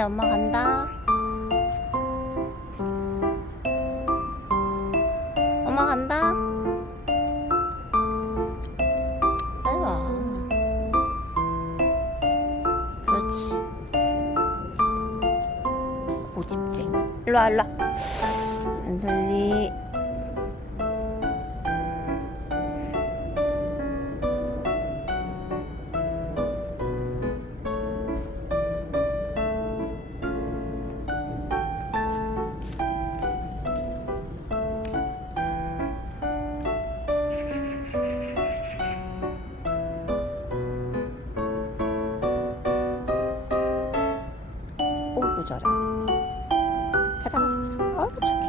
안젤리 엄마 간다. 엄마 간다. 빨리 와. 그렇지. 고집쟁이. 일로 와, 일로 와. 안젤리. 꼬부절해. 가자, 가자, 가자. 아이고, 참.